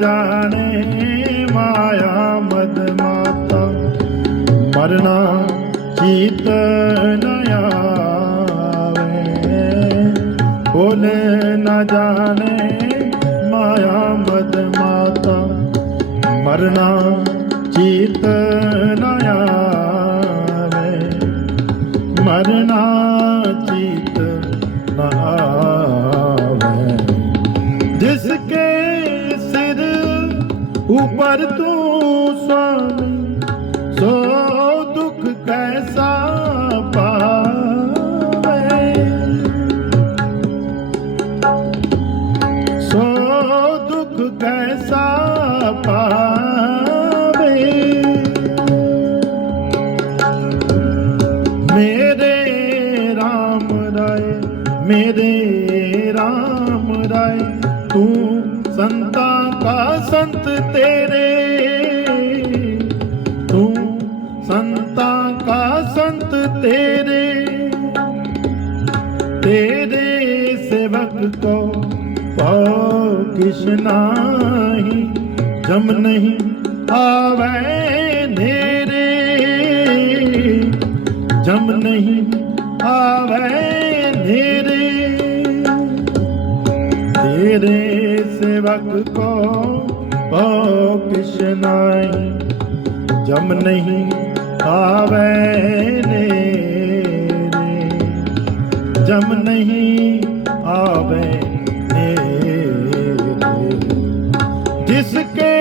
ਜਾਣੇ ਮਾਇਆ ਮਦ ਮਾਤਾ ਮਰਨਾ ਚੀਤ ਨਾ ਆਵੇ। ਨਾ ਜਾਣੇ ਮਾਇਆ ਮਦ ਮਾਤਾ ਮਰਨਾ ਚੀਤ ਮੇਰੇ RAM ਰਾਏ ਮੇਰੇ RAM ਰਾਏ ਤੂੰ ਸੰਤਾਂ ਦਾ ਸੰਤ ਤੇਰੇ ਤੂੰ ਸੰਤਾਂ ਦਾ ਸੰਤ ਤੇਰੇ ਤੇਰੇ ਸੇਵਕ ਕੋ ਪਾਉ ਨਹੀਂ ਆਵੇ ਨੇ ਦਮ ਨਹੀਂ ਆਵੇ ਧੀਰੇ ਤੇਰੇ ਸੇਵਕ ਕੋ ਪਉ ਕਿਸ਼ਨਾਈ ਜਮ ਨਹੀਂ ਆਵੇ ਨੇਰੇ ਜਮ ਨਹੀਂ ਆਵੇ ਨੇਰੇ ਜਿਸ ਕੇ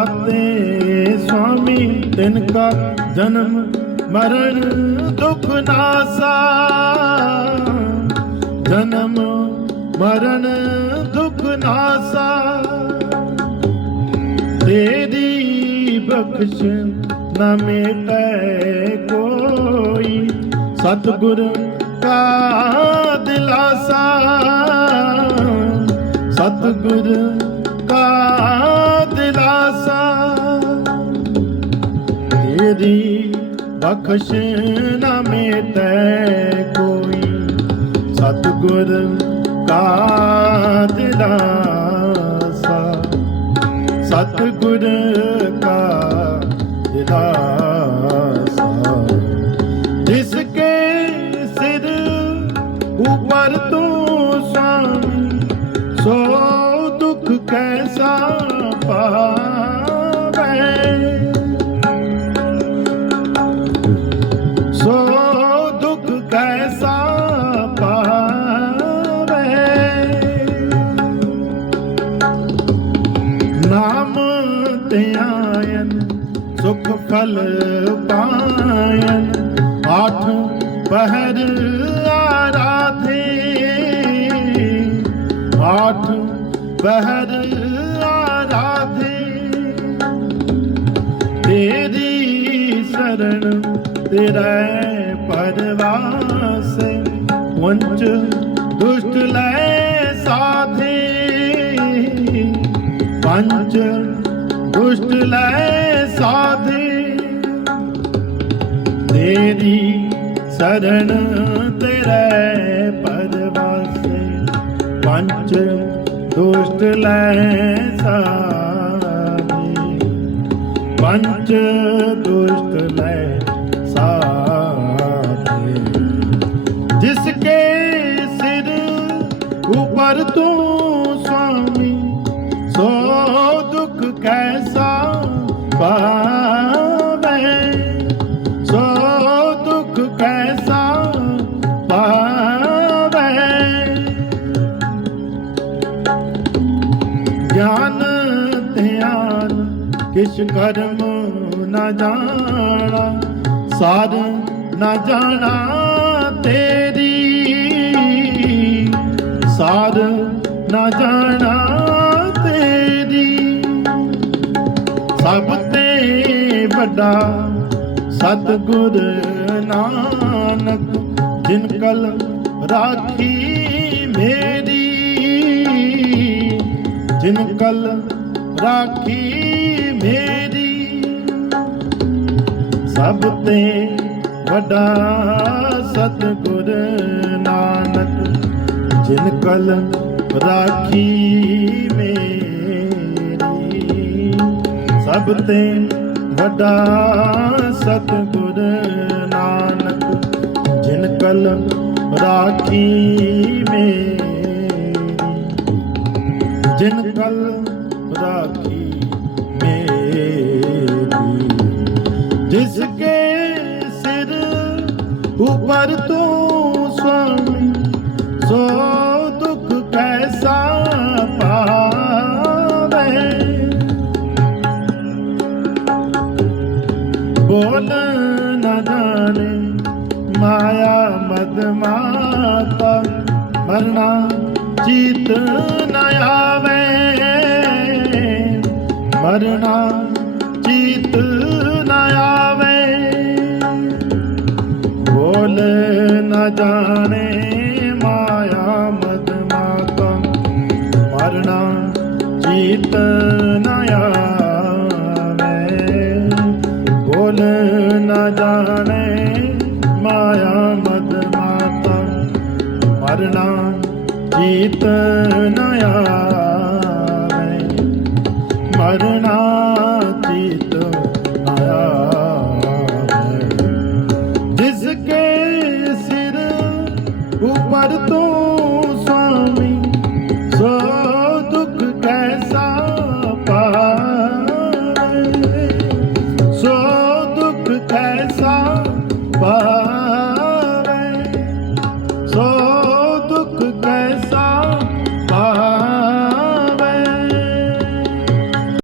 ਦਾਤੇ ਸੁਆਮੀ ਤਿਨ ਕਾ ਜਨਮ ਮਰਨ ਦੁਖ ਨਾਸਾ ਜਨਮ ਮਰਨ ਦੁਖ ਨਾਸਾ ਤੇਰੀ ਬਖਸ਼ ਨਾ ਮੇਟੈ ਕੋਈ। ਸਤਗੁਰ ਕਾ ਦਿਲਾਸਾ। ਸਤਗੁਰ ਤੇਰੀ ਬਖਸ਼ ਨਾ ਮੇਟੈ ਕੋਈ। ਸਤਗੁਰ ਕਾ ਦਿਲਾਸਾ ਸਤਗੁਰ ਕਾ ਦਿਲਾਸਾ ਧਿਆਇਨ ਸੁਖ ਫਲ ਪਾਇਨ। ਆਠ ਪਹਿਰ ਆਰਾਧੇ, ਆਠ ਪਹਿਰ ਆਰਾਧੇ। ਤੇਰੀ ਸ਼ਰਨ ਤੇਰੇ ਪਰਵਾਸੇ ਪੰਚ ਦੁਸ਼ਟ ਲੈ ਸਾਧੇ ਪੰਚ ਦੁਸ਼ਟ ਲੈ ਸਾਧੇ ਤੇਰੀ ਸਰਣ ਤੇਰੇ ਪਰਵਾਸੇ ਪੰਚ ਦੁਸ਼ਟ ਲੈ ਸਾਧੇ ਪੰਚ ਦੁਸ਼ਟ ਲੈ ਸਾਧੇ ਜਿਸ ਕੇ ਸਿਰ ਉਪਰ ਤੂੰ ਕੈਸਾ ਪਾਵੇ ਦੁੱਖ ਕੈਸਾ ਪਾਵੇ ਧਿਆਨ ਕਿਛ ਨਾ ਜਾਣਾ ਸਾਧ ਨਾ ਜਾਣਾ ਤੇਰੀ ਸਾਧ ਨਾ ਜਾਣਾ ਸਭ ਤੇ ਵੱਡਾ ਸਤਿਗੁਰ ਨਾਨਕ, ਜਿਨ ਕਲ ਰਾਖੀ ਮੇਰੀ, ਜਿਨ ਕਲ ਰਾਖੀ ਮੇਰੀ। ਸਭ ਤੇ ਵੱਡਾ ਸਤਿਗੁਰ ਨਾਨਕ, ਜਿਨ ਕਲ ਰਾਖੀ ਮੇਰੀ। ਸਭ ਤੇ ਵੱਡਾ ਸਤਿਗੁਰ ਨਾਨਕ, ਜਿਨ ਕਲ ਰਾਖੀ ਮੇਰੀ। ਜਿਨ ਕਲ ਰਾਖੀ ਮੇਰੀ। ਜਿਸਕੇ ਸਿਰ ਉਪਰ ਤੂੰ ਸੁਆਮੀ ਸੋ ਬੋਲ ਨਾ ਜਾਣੇ ਮਾਇਆ ਮਦ ਮਾਤਾ ਮਰਨਾ ਜੀਤ ਨਾ ਆਵੇ। ਮਰਨਾ ਚੀਤ ਨ ਆਵੇ। ਬੋਲ ਨ ਜਾਣੇ ਮਾਇਆ ਮਦ ਮਾਤਾ ਮਰਨਾ ਜੀਤ ਨਾ ਆਵੇ ਬੋਲ ਨ ਜਾਣੇ? ਮਾਇਆ ਮਦ ਮਾਤਾ। ਮਰਨਾ ਜੀਤ ਨ ਆਵੇ